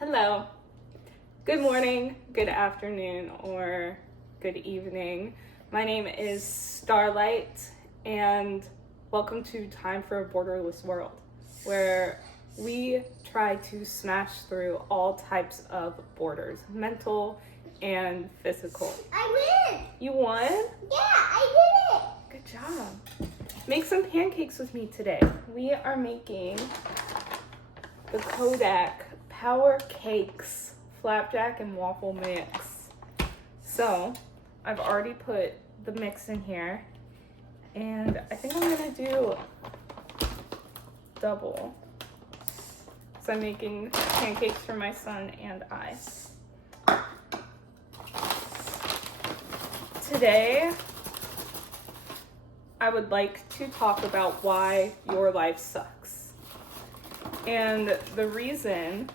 Hello. Good morning, good afternoon, or good evening. My name is Starlight, and welcome to Time for a Borderless World, where we try to smash through all types of borders, mental and physical. I win! You won? Yeah, I did it! Good job. Make some pancakes with me today. We are making the Kodak Power Cakes Flapjack and Waffle Mix. So, I've already put the mix in here, and I think I'm gonna do double. So I'm making pancakes for my son and I. Today, I would like to talk about why your life sucks. And the reason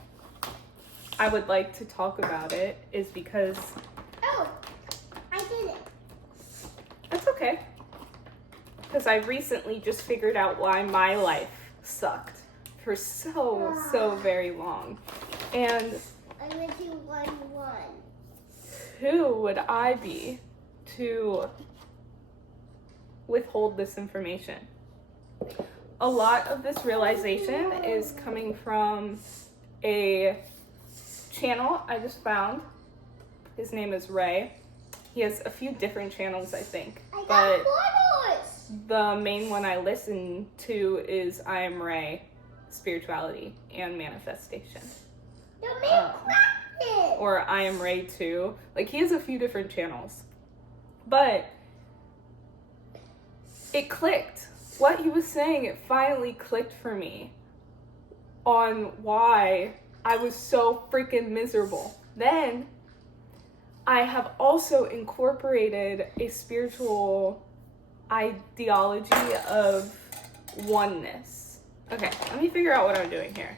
I would like to talk about it is because... Oh, I did it. That's okay. Because I recently just figured out why my life sucked for so very long. And I'm gonna do 1-1. who would I be to withhold this information? A lot of this realization is coming from a channel I just found. His name is Ray. He has a few different channels, I think. I got But photos! the main one I listen to is I Am Ray, Spirituality and Manifestation. The man cracked it! Or I Am Ray 2. Like, he has a few different channels. But it clicked. What he was saying, it finally clicked for me on why I was so freaking miserable. Then I have also incorporated a spiritual ideology of oneness. Okay, let me figure out what I'm doing here.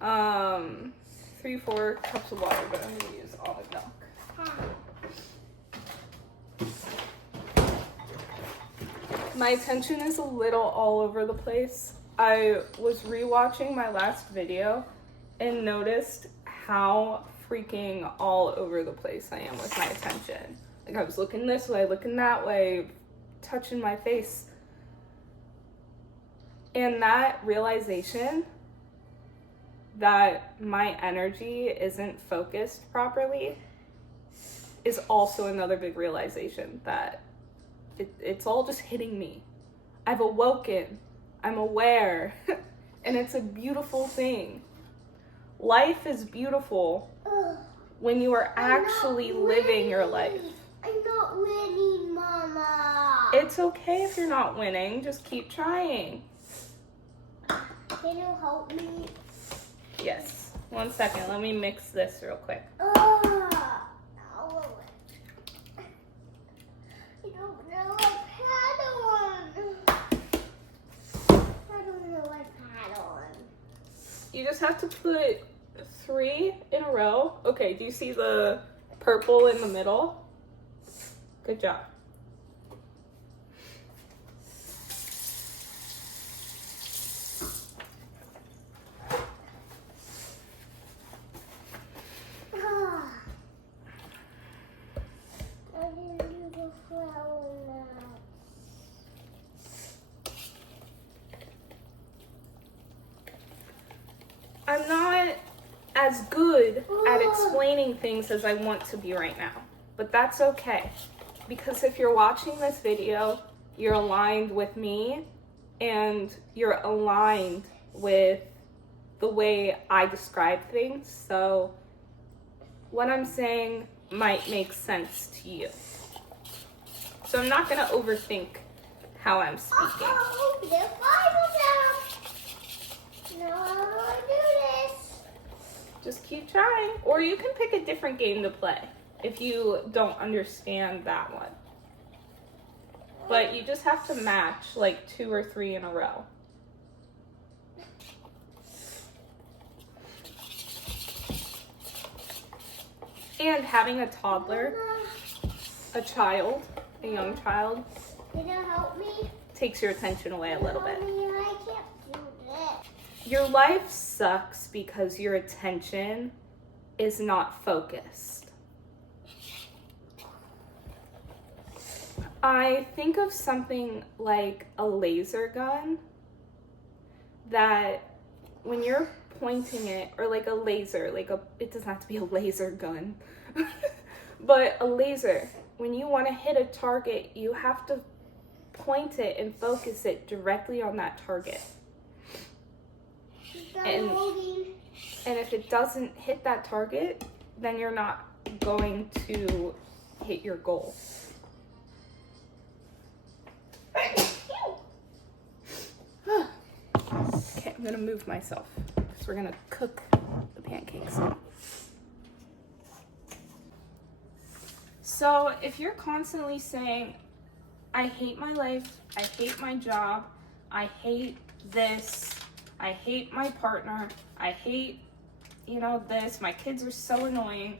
3-4 cups of water, but I'm gonna use almond milk. My attention is a little all over the place. I was rewatching my last video and noticed how freaking all over the place I am with my attention. Like, I was looking this way, looking that way, touching my face. And that realization that my energy isn't focused properly is also another big realization that it's all just hitting me. I've awoken. I'm aware. And it's a beautiful thing. Life is beautiful when you are actually living your life. I'm not winning, Mama. It's okay if you're not winning. Just keep trying. Can you help me? Yes. 1 second. Let me mix this real quick. I don't know what pad on. I don't know what pad on. You just have to put 3 in a row. Okay, do you see the purple in the middle? Good job. I didn't do the flower now. I'm not as good at explaining things as I want to be right now, but that's okay. Because if you're watching this video, you're aligned with me and you're aligned with the way I describe things. So what I'm saying might make sense to you. So I'm not gonna overthink how I'm speaking. Oh, the Bible now. No, I don't want to do this. Just keep trying. Or you can pick a different game to play if you don't understand that one. But you just have to match like 2 or 3 in a row. And having a toddler, a child, a young child, Can you help me? takes your attention away a little bit. Mommy, I can't do this. Your life sucks because your attention is not focused. I think of something like a laser gun that when you're pointing it, or like a laser, it doesn't have to be a laser gun, but a laser, when you want to hit a target, you have to point it and focus it directly on that target. And if it doesn't hit that target, then you're not going to hit your goal. Okay, I'm gonna move myself because we're gonna cook the pancakes. So if you're constantly saying, I hate my life, I hate my job, I hate this, I hate my partner, I hate, this, my kids are so annoying.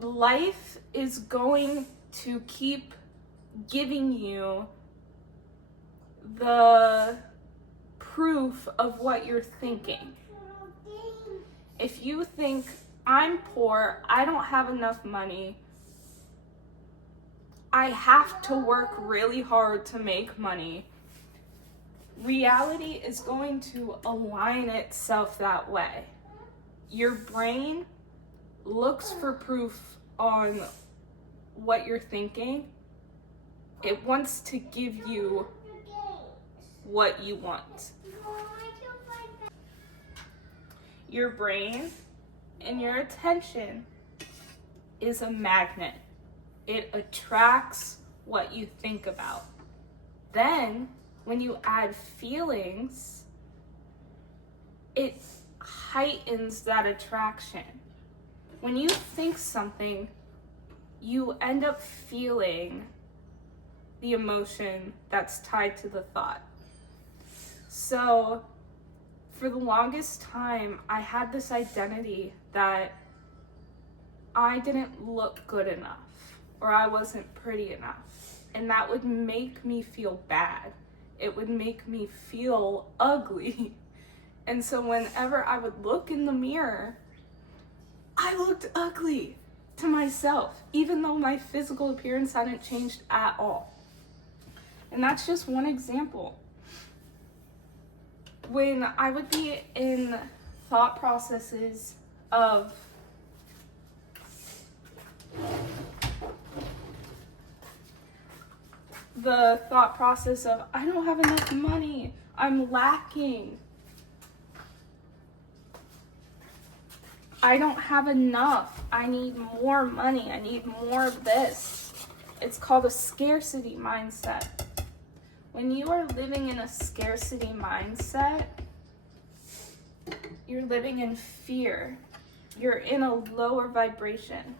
Life is going to keep giving you the proof of what you're thinking. If you think, I'm poor, I don't have enough money, I have to work really hard to make money, reality is going to align itself that way. Your brain looks for proof on what you're thinking. It wants to give you what you want. Your brain and your attention is a magnet. It attracts what you think about. Then, when you add feelings, it heightens that attraction. When you think something, you end up feeling the emotion that's tied to the thought. So, for the longest time, I had this identity that I didn't look good enough, or I wasn't pretty enough. And that would make me feel bad. It would make me feel ugly. And so whenever I would look in the mirror, I looked ugly to myself, even though my physical appearance hadn't changed at all. And that's just one example. When I would be in thought processes of I don't have enough money, I'm lacking, I don't have enough, I need more money, I need more of this. It's called a scarcity mindset. When you are living in a scarcity mindset, you're living in fear. You're in a lower vibration.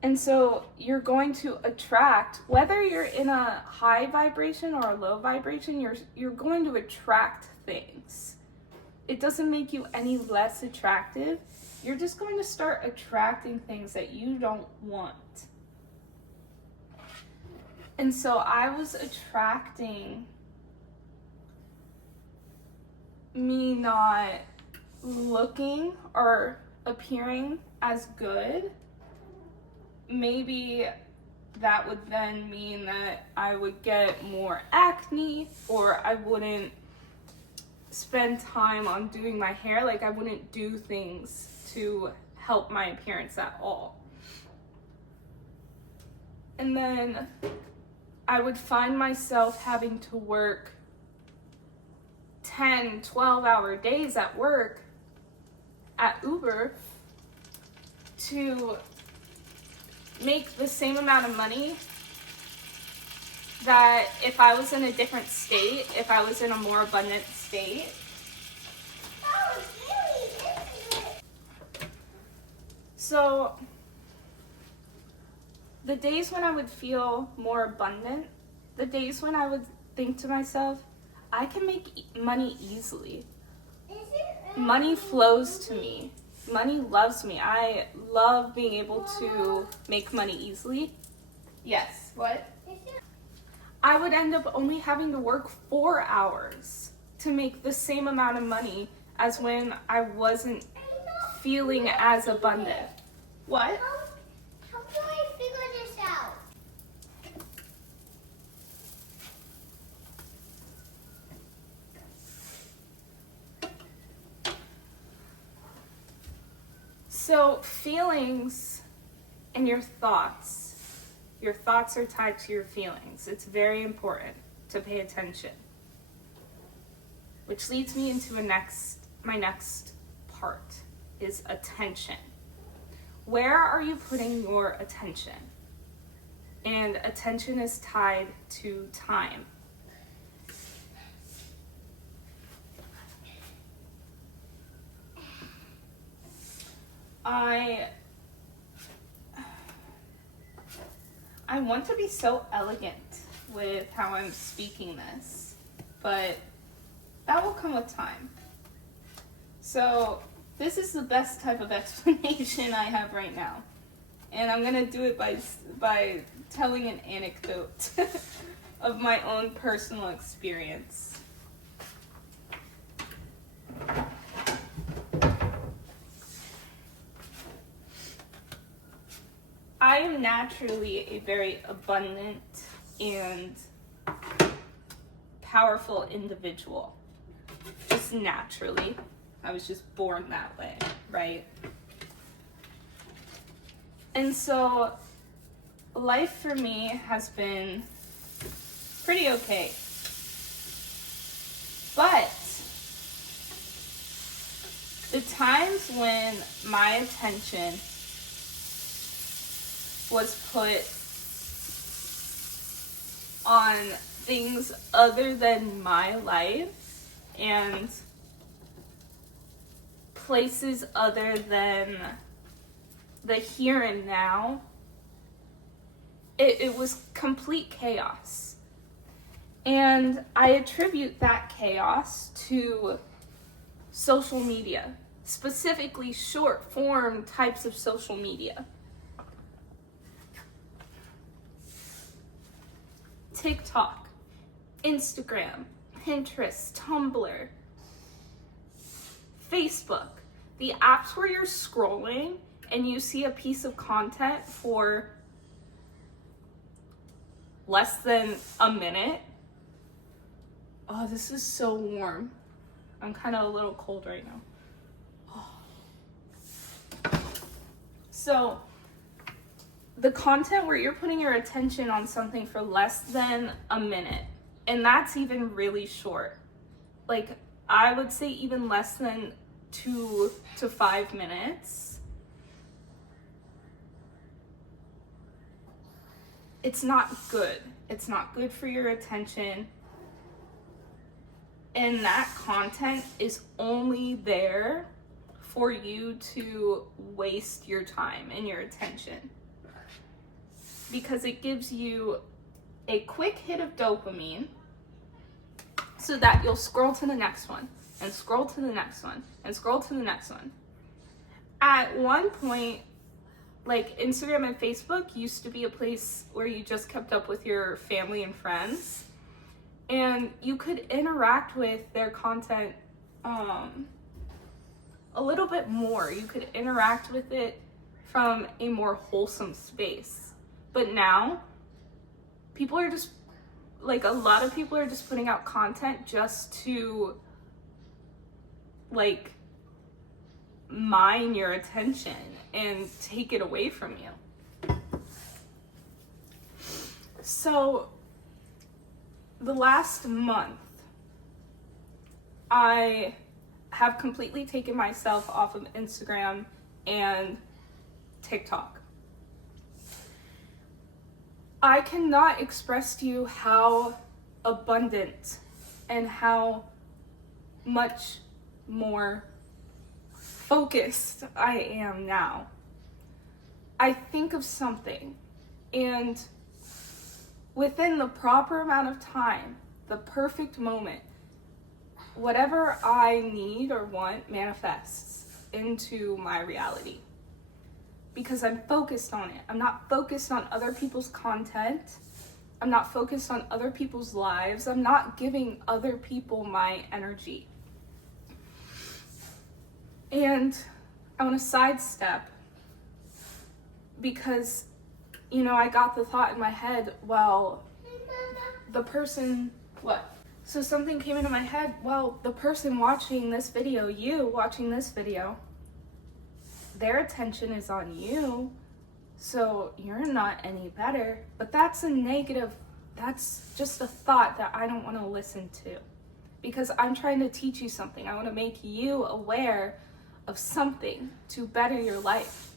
And so you're going to attract, whether you're in a high vibration or a low vibration, you're going to attract things. It doesn't make you any less attractive. You're just going to start attracting things that you don't want. And so I was attracting me not looking or appearing as good. Maybe that would then mean that I would get more acne, or I wouldn't spend time on doing my hair. Like, I wouldn't do things to help my appearance at all. And then I would find myself having to work 10, 12-hour days at work at Uber to make the same amount of money that if I was in a different state, if I was in a more abundant state. So the days when I would feel more abundant, the days when I would think to myself, I can make money easily. Money flows to me. Money loves me. I love being able to make money easily. Yes, what? I would end up only having to work 4 hours to make the same amount of money as when I wasn't feeling as abundant. What? How do I figure this out? So feelings and your thoughts are tied to your feelings. It's very important to pay attention. Which leads me into my next part is attention. Where are you putting your attention? And attention is tied to time. I want to be so elegant with how I'm speaking this, but that will come with time. So this is the best type of explanation I have right now. And I'm gonna do it by telling an anecdote of my own personal experience. I am naturally a very abundant and powerful individual. Just naturally. I was just born that way, right? And so life for me has been pretty okay. But the times when my attention was put on things other than my life and places other than the here and now, it was complete chaos. And I attribute that chaos to social media, specifically short form types of social media. TikTok, Instagram, Pinterest, Tumblr, Facebook, the apps where you're scrolling and you see a piece of content for less than a minute. Oh, this is so warm. I'm kind of a little cold right now. Oh. So, the content where you're putting your attention on something for less than a minute, and that's even really short. Like, I would say even less than 2 to 5 minutes. It's not good. It's not good for your attention. And that content is only there for you to waste your time and your attention. Because it gives you a quick hit of dopamine so that you'll scroll to the next one and scroll to the next one and scroll to the next one. At one point, like Instagram and Facebook used to be a place where you just kept up with your family and friends and you could interact with their content a little bit more. You could interact with it from a more wholesome space. But now, people are just, like, a lot of people are just putting out content just to, like, mine your attention and take it away from you. So, the last month, I have completely taken myself off of Instagram and TikTok. I cannot express to you how abundant and how much more focused I am now. I think of something, and within the proper amount of time, the perfect moment, whatever I need or want manifests into my reality. Because I'm focused on it. I'm not focused on other people's content. I'm not focused on other people's lives. I'm not giving other people my energy. And I want to sidestep because, you know, I got the thought in my head, well, the person, what? So something came into my head, well, the person watching this video, you watching this video, their attention is on you, so you're not any better. But that's a negative, that's just a thought that I don't want to listen to, because I'm trying to teach you something. I want to make you aware of something to better your life.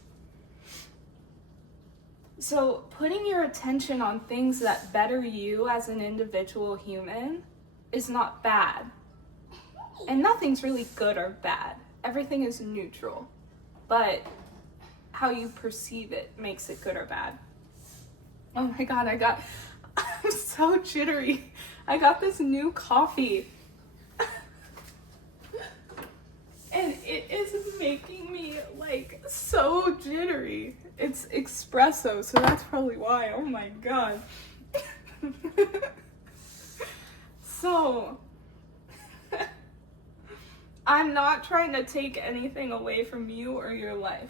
So putting your attention on things that better you as an individual human is not bad. And nothing's really good or bad. Everything is neutral. But how you perceive it makes it good or bad. Oh my God, I'm so jittery. I got this new coffee. And it is making me like so jittery. It's espresso, so that's probably why. Oh my God. So, I'm not trying to take anything away from you or your life.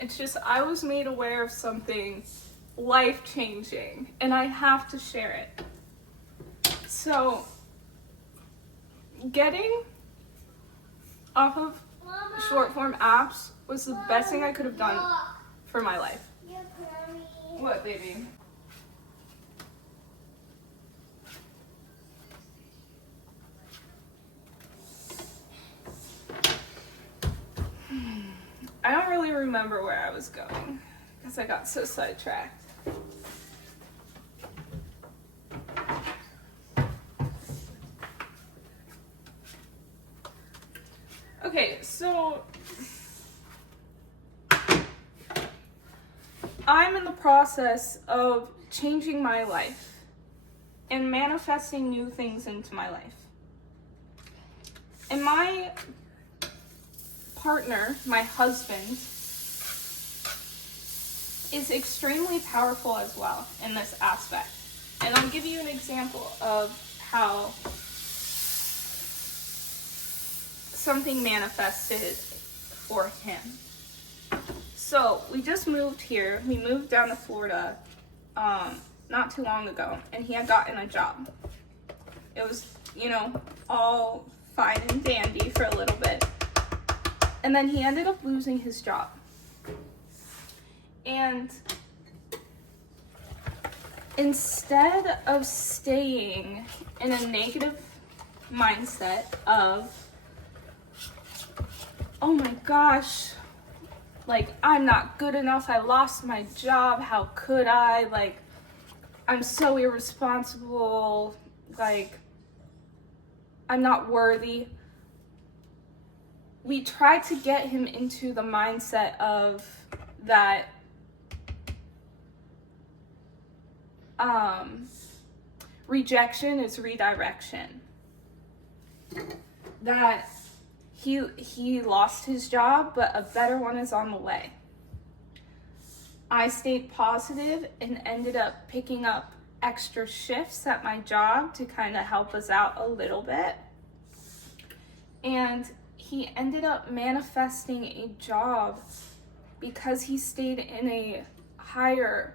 It's just, I was made aware of something life-changing, and I have to share it. So, getting off of short form apps was the best thing I could have done for my life. What, baby? I don't really remember where I was going because I got so sidetracked. Okay, so I'm in the process of changing my life and manifesting new things into my life. And my partner, my husband, is extremely powerful as well in this aspect. And I'll give you an example of how something manifested for him. So we just moved here. We moved down to Florida not too long ago, and he had gotten a job. It was, you know, all fine and dandy for a little bit. And then he ended up losing his job. And instead of staying in a negative mindset of, oh my gosh, like, I'm not good enough, I lost my job, how could I, like, I'm so irresponsible, like, I'm not worthy. We try to get him into the mindset of that rejection is redirection. That he lost his job, but a better one is on the way. I stayed positive and ended up picking up extra shifts at my job to kind of help us out a little bit. And he ended up manifesting a job because he stayed in a higher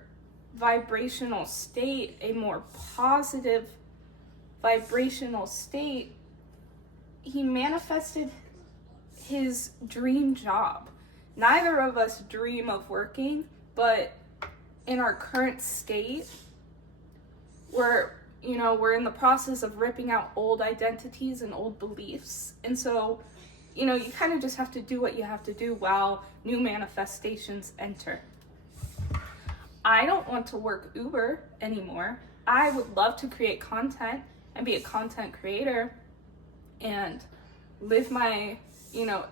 vibrational state, a more positive vibrational state. He manifested his dream job. Neither of us dream of working, but in our current state, we're in the process of ripping out old identities and old beliefs. And so, you kind of just have to do what you have to do while new manifestations enter. I don't want to work Uber anymore. I would love to create content and be a content creator and live my,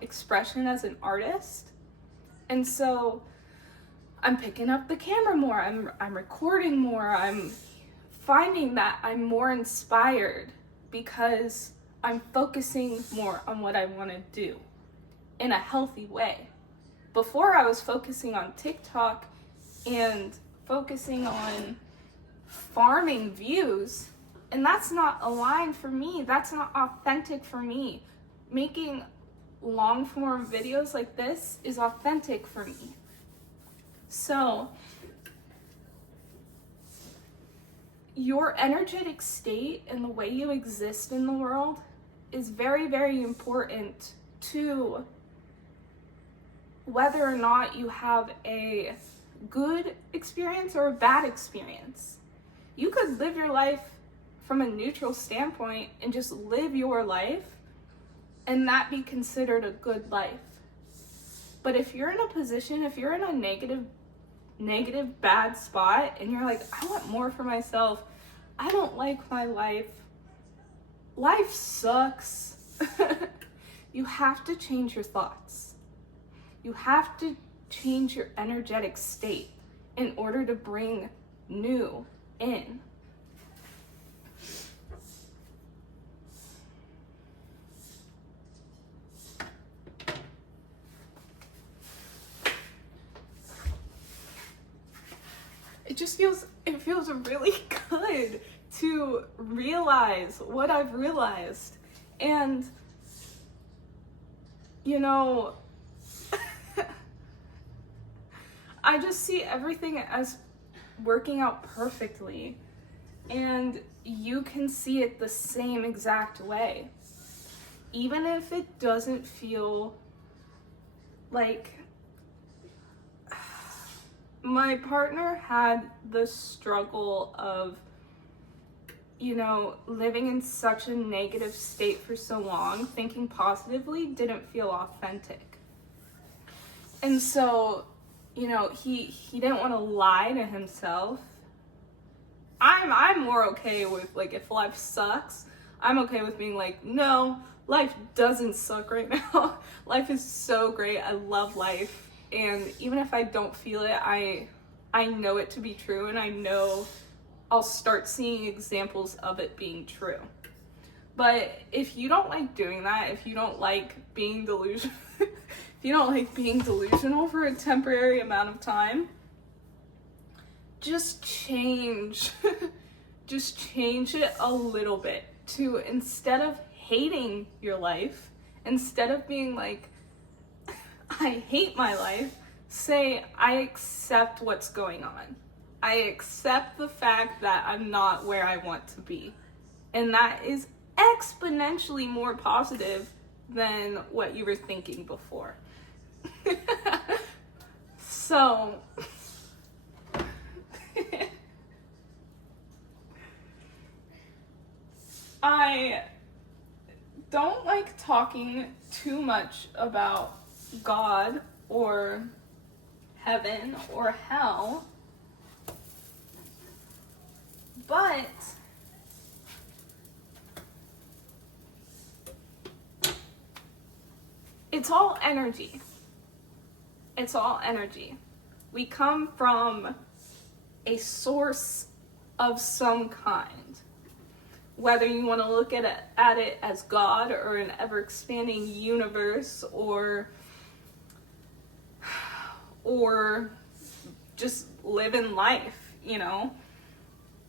expression as an artist. And so I'm picking up the camera more. I'm recording more. I'm finding that I'm more inspired because I'm focusing more on what I want to do in a healthy way. Before, I was focusing on TikTok and focusing on farming views, and that's not aligned for me. That's not authentic for me. Making long form videos like this is authentic for me. So your energetic state and the way you exist in the world is very, very important to whether or not you have a good experience or a bad experience. You could live your life from a neutral standpoint and just live your life and that be considered a good life. But if you're in a position, if you're in a negative, bad spot and you're like, I want more for myself, I don't like my life, life sucks, you have to change your thoughts. You have to change your energetic state in order to bring new in. It feels really good to realize what I've realized. And, you know, I just see everything as working out perfectly. And you can see it the same exact way. Even if it doesn't feel like... My partner had the struggle of, you know, living in such a negative state for so long, thinking positively didn't feel authentic. And so, you know, he didn't want to lie to himself. I'm more okay with, like, if life sucks, I'm okay with being like, no, life doesn't suck right now. Life is so great. I love life. And even if I don't feel it, I know it to be true, and I know I'll start seeing examples of it being true. But if you don't like doing that, if you don't like being delusional, if you don't like being delusional for a temporary amount of time, just change. Just change it a little bit to, instead of hating your life, instead of being like, I hate my life, say, I accept what's going on. I accept the fact that I'm not where I want to be. And that is exponentially more positive than what you were thinking before. So, I don't like talking too much about God or heaven or hell, but it's all energy. It's all energy. We come from a source of some kind. Whether you want to look at it as God or an ever-expanding universe or just living life, you know.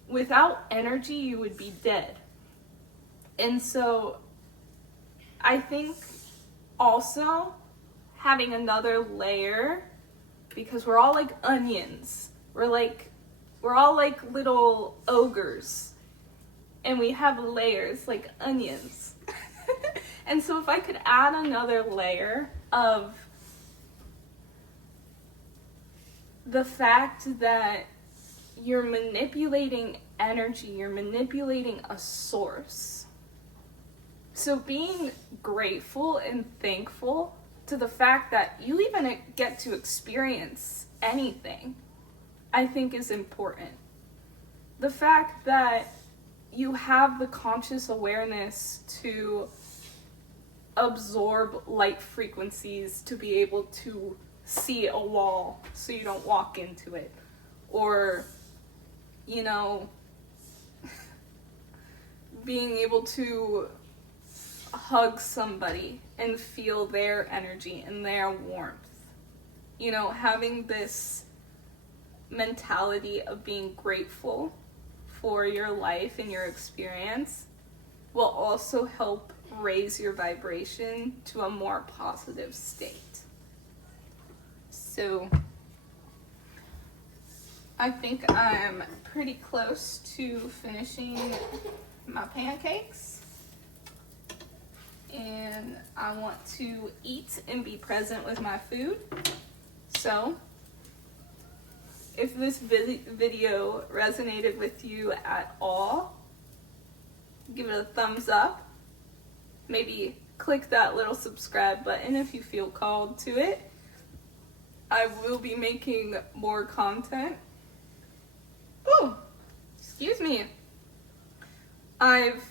Without energy, you would be dead. And so I think also having another layer, because we're all like onions. We're all like little ogres. And we have layers like onions. And so if I could add another layer of the fact that you're manipulating energy, you're manipulating a source. So being grateful and thankful to the fact that you even get to experience anything, I think is important. The fact that you have the conscious awareness to absorb light frequencies to be able to see a wall so you don't walk into it, or, you know, being able to hug somebody and feel their energy and their warmth. You know, having this mentality of being grateful for your life and your experience will also help raise your vibration to a more positive state. So I think I'm pretty close to finishing my pancakes, and I want to eat and be present with my food. So if this video resonated with you at all, give it a thumbs up. Maybe click that little subscribe button if you feel called to it. I will be making more content. Oh, excuse me. I've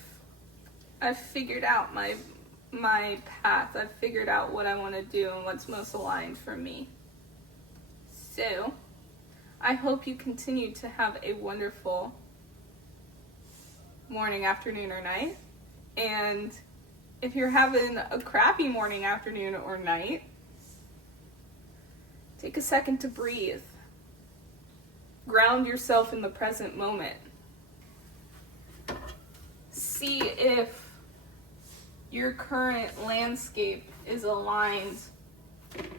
figured out my path. I've figured out what I want to do and what's most aligned for me. So, I hope you continue to have a wonderful morning, afternoon, or night. And if you're having a crappy morning, afternoon, or night, take a second to breathe. Ground yourself in the present moment. See if your current landscape is aligned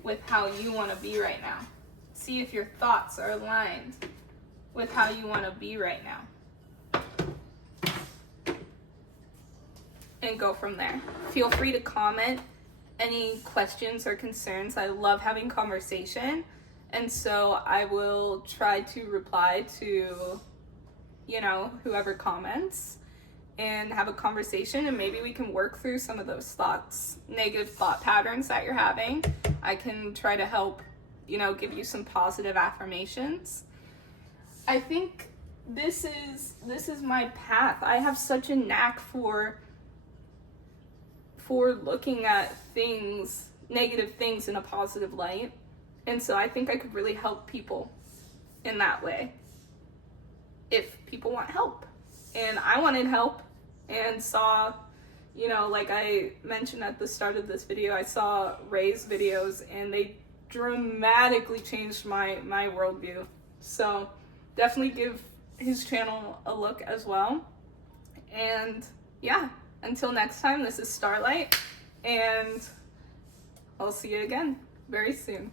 with how you want to be right now. See if your thoughts are aligned with how you want to be right now. And go from there. Feel free to comment any questions or concerns. I love having conversation, and so I will try to reply to, whoever comments and have a conversation, and maybe we can work through some of those thoughts, negative thought patterns that you're having. I can try to help, give you some positive affirmations. I think this is my path. I have such a knack for looking at things, negative things, in a positive light. And so I think I could really help people in that way if people want help. And I wanted help and saw, like I mentioned at the start of this video, I saw Ray's videos and they dramatically changed my worldview. So definitely give his channel a look as well. And yeah, until next time, this is Starlight, and I'll see you again very soon.